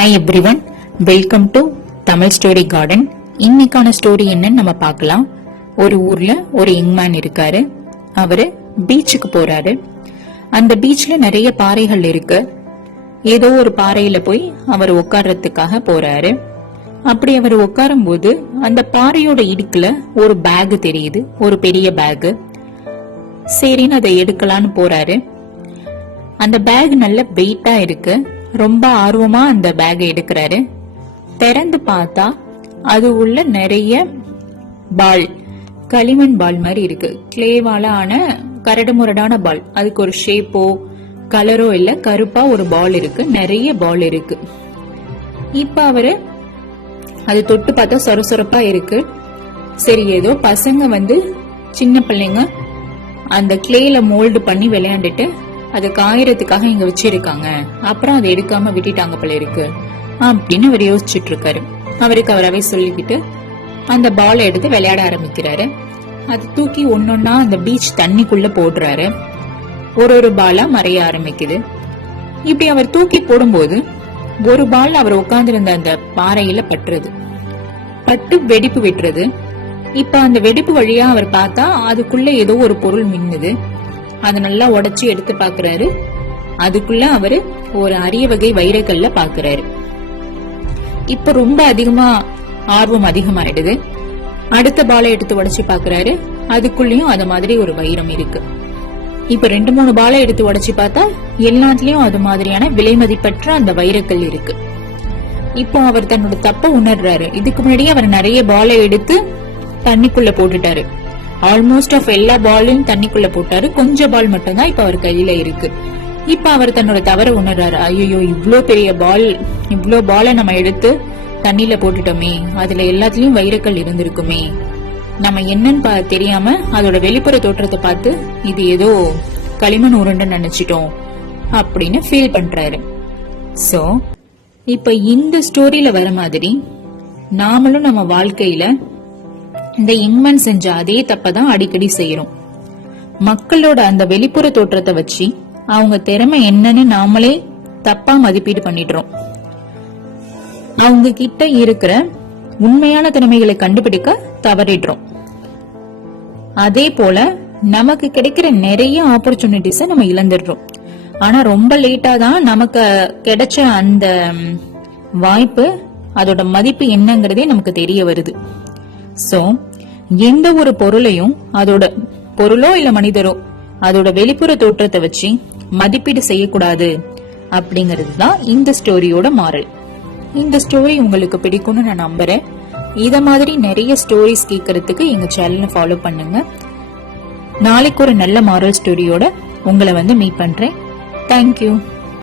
Hi everyone, welcome to Tamil story garden. இன்னைக்கான story என்னன்னு நம்ம பார்க்கலாம். ஒரு ஊர்ல ஒரு யங் மேன் இருக்காரு. அவரு பீச்சுக்கு போறாரு. அந்த பீச்ல நிறைய பாறைகள் இருக்கு. ஏதோ ஒரு பாறையில போய் அவர் உட்கார்றதுக்காக போறாரு. அப்படி அவர் உட்காரும் போது அந்த பாறையோட இடுக்குல ஒரு பேக் தெரியுது, ஒரு பெரிய பேக். சரின்னு அதை எடுக்கலான்னு போறாரு. அந்த பேக் நல்ல வெயிட்டா இருக்கு. ரொம்ப ஆர்வமா அந்த பேக் எடுக்கிறாரு. திறந்து பார்த்தா அது உள்ள நிறைய பால், களிமண் பால் மாதிரி இருக்கு. கிளேவால ஆன கரடுமுரடான பால். அதுக்கு ஒரு ஷேப்போ கலரோ இல்ல, கருப்பா ஒரு பால் இருக்கு. நிறைய பால் இருக்கு. இப்ப அவரு அது தொட்டு பார்த்தா சொரசொரப்பா இருக்கு. சரி, ஏதோ பசங்க சின்ன பிள்ளைங்க அந்த கிளேல மோல்டு பண்ணி விளையாண்டுட்டு அது காயறதுக்காக இங்க வச்சிருக்காங்க, அப்புறம் அதை எடுக்காம விட்டுட்டாங்க போல இருக்கு அப்படின்னு அவர் யோசிச்சுட்டு இருக்காரு. அவருக்கு அவராவே சொல்லிக்கிட்டு அந்த பாலை எடுத்து விளையாட ஆரம்பிக்கிறாரு. அது தூக்கி ஒன்னொன்னா அந்த பீச் தண்ணிக்குள்ள போடுறாரு. ஒரு பாலா மறைய ஆரம்பிக்குது. இப்படி அவர் தூக்கி போடும்போது ஒரு பால் அவர் உட்கார்ந்திருந்த அந்த பாறையில பட்டு வெடிப்பு விட்டுறது. இப்ப அந்த வெடிப்பு வழியா அவர் பார்த்தா அதுக்குள்ள ஏதோ ஒரு பொருள் மின்னுது. அதை நல்லா உடைச்சு எடுத்து பாக்குறாரு. அதுக்குள்ள அவரு ஒரு அரிய வகை வைரக்கல்ல பாக்குறாரு. இப்ப ரொம்ப ஆர்வம் அதிகமாயிடுது. அடுத்த பாலை எடுத்து உடைச்சு பாக்குறாரு. அதுக்குள்ளயும் அது மாதிரி ஒரு வைரம் இருக்கு. இப்ப 2-3 பாலை எடுத்து உடைச்சு பார்த்தா எல்லாத்துலயும் அது மாதிரியான விலை மதிப்பற்ற அந்த வைரக்கல் இருக்கு. இப்போ அவர் தன்னோட தப்ப உணர்றாரு. இதுக்கு முன்னாடியே அவர் நிறைய பாலை எடுத்து தண்ணிக்குள்ள போட்டுட்டாரு. ஆல்மோஸ்ட் ஆஃப் எல்லா பாலையும் தண்ணிக்குள்ள போட்டாரு. கொஞ்சம் பால் மட்டும் தான் இப்ப அவர் கையில இருக்கு. இப்ப அவர் தன்னோட தவற உணர்றாரு. ஐயோ, இவ்ளோ பெரிய பால், இவ்ளோ பாலை நம்ம எடுத்து தண்ணியில போட்டுட்டோமே, அதுல எல்லாத்துலயும் வைரக்கல் இருந்திருக்குமே, நம்ம என்னன்னு தெரியாம அதோட வெளிப்புற தோற்றத்தை பார்த்து இது ஏதோ களிமண் உருண்டை நினைச்சிட்டோம் அப்படின்னு ஃபீல் பண்றாரு. சோ இப்ப இந்த ஸ்டோரியில வர மாதிரி நாமளும் நம்ம வாழ்க்கையில இந்த யங்மேன் செஞ்ச அதே தப்பதான் அடிக்கடி செய்யறோம். மக்களோட அந்த வெளிப்புற தோற்றத்தை வச்சு அவங்க திறமை என்னன்னு நாமளே தப்பா மதிப்பீடு பண்ணிடுறோம். அவங்க கிட்ட இருக்கிற உண்மையான திறமைகளை கண்டுபிடிக்க தவறிடுறோம். அதே போல நமக்கு கிடைக்கிற நிறைய ஆப்பர்ச்சுனிட்டிஸ நம்ம இழந்துடுறோம். ஆனா ரொம்ப லேட்டா தான் நமக்கு கிடைச்ச அந்த வாய்ப்பு, அதோட மதிப்பு என்னங்கிறதே நமக்கு தெரிய வருது. சோ எந்த ஒரு பொருளையும், அதோட பொருளோ இல்ல மனிதரோ, அதோட வெளிப்புற தோற்றத்தை வச்சு மதிப்பீடு செய்யக்கூடாது அப்படிங்கிறது தான் இந்த ஸ்டோரியோட மாரல். இந்த ஸ்டோரி உங்களுக்கு பிடிக்கும்னு நான் நம்புறேன். இத மாதிரி நிறைய ஸ்டோரிஸ் கேட்கறதுக்கு எங்க சேனலை ஃபாலோ பண்ணுங்க. நாளைக்கு ஒரு நல்ல மாரல் ஸ்டோரியோட உங்களை மீட் பண்றேன். தேங்க்யூ.